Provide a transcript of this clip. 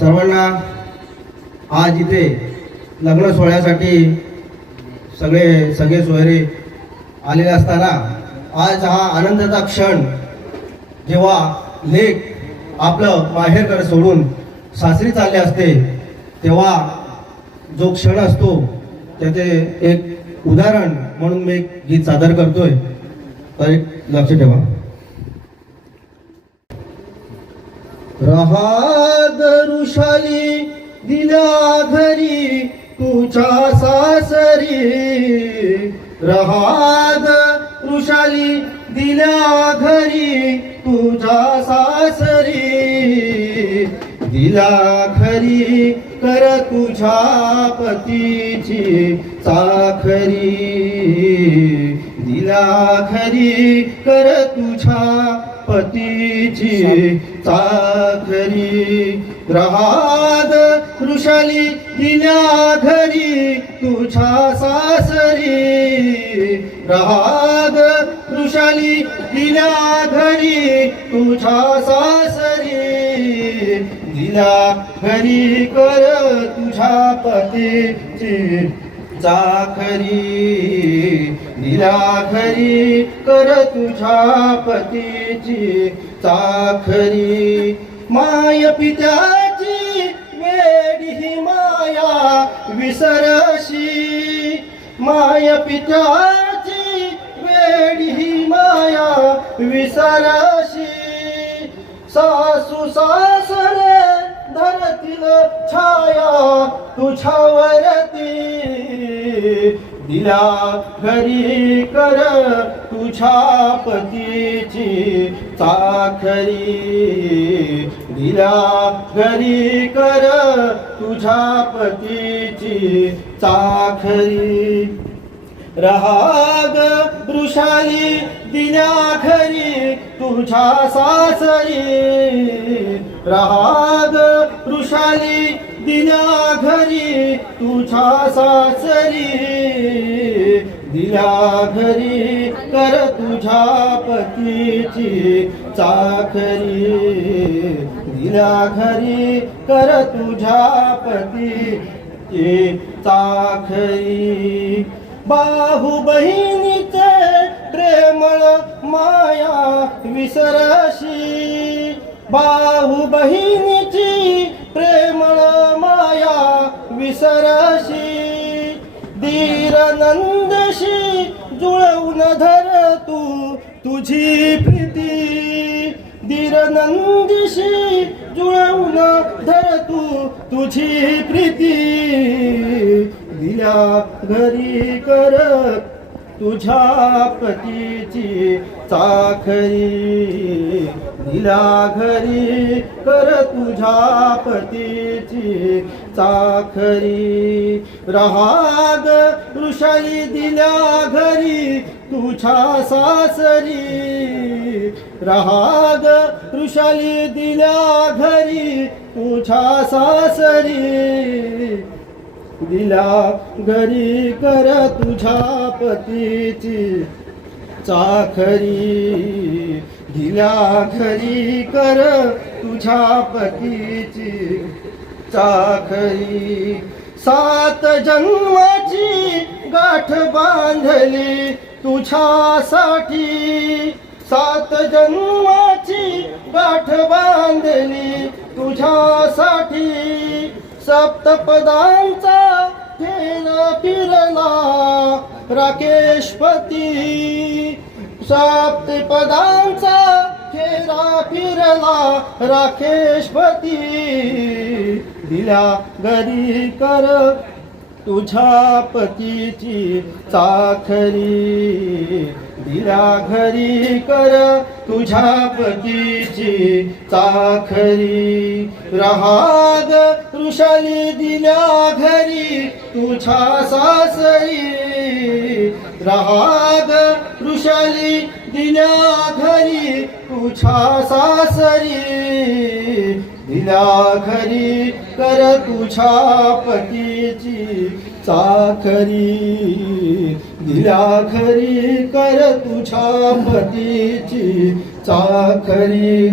सर्वांना आज इथे लग्न सोहळ्यासाठी सगळे सगळे सोयरे आलेले असताना आज हा आनंदाचा क्षण जेव्हा लेख आपलं माहेरकडे सोडून सासरी चालले असते तेव्हा जो क्षण असतो त्याचे एक उदाहरण म्हणून मी एक गीत सादर करतोय. तर एक लक्ष ठेवा. रहाद ऋषाली दिल्या घरी तुझ्या सासरी. रहाद ऋषाली दिल्या घरी तुझ्या सासरी. दिला खरी कर तुझ्या पतीची चाखरी दिला खरी कर तुझ्या पतीची चाखरी ग्रहाद वृषाली दिल्या घरी तुझ्या सासरी. ग्रहाद वृषाली दिल्या घरी तुझ्या सासरी. दिला घरी कर तुझ्या पतीची चाखरी निराखरी कर तुझ्या पतीची चाखरी. माय पित्याची वेडी ही माया विसरशी. माय पित्याची वेडी ही माया विसरशी. सासू सासरे धरतील छाया तुझ्यावरती. दिला घरी कर तुझ्या पतीची चाखरी दिला घरी कर तुझ्या पतीची चाखरी रहाग वृषाली दिल्या खरी तुझ्या सासरी. रहाग वृषाली दिल्या घरी तुझ्या सासरी. दिल्या घरी कर तुझ्या पतीची चाखरी दिल्या घरी कर तुझ्या पतीची चाखरी बाहू बहिणीचे प्रेमळ माया विसरशी. बाहू बहिणीची विसराशी धीरानंदशी जुळवून धर तू तुझी प्रीती. धीरानंदशी जुळवून धर तू तुझी प्रीती. दिल्या घरी कर तुझ्या पतीची चाखरी दिल्या घरी कर तुझ्या पतीची चाखरी. रहाग ऋषाई दिल्या घरी तुझ्या सासरी. रहाग ऋषाई दिल्या घरी तुझ्या सासरी. दिला घरी कर तुझ्या पतीची चाखरी. दिला घरी कर तुझ्या पतीची चाखरी. सात जन्माची गाठ बांधली तुझ्यासाठी. सात जन्माची गाठ बांधली तुझ्यासाठी. सप्तपदांचा फेरा फिरला. राकेशपती सप्तपदांचा फेरा फिरला. राकेशपती दिल्या घरी कर तुझ्या पतीची चाखरी दिला घरी कर तुझ्या पतीची चाखरी रहाग ऋषाली दिल्या घरी तुझ्या सासरी. रहाग ऋषाली दिल्या घरी तुझ्या सासरी. दिला खरी कर तुझ्या पतीची चाखरी. दिला खरी कर तुझ्या पतीची चाखरी.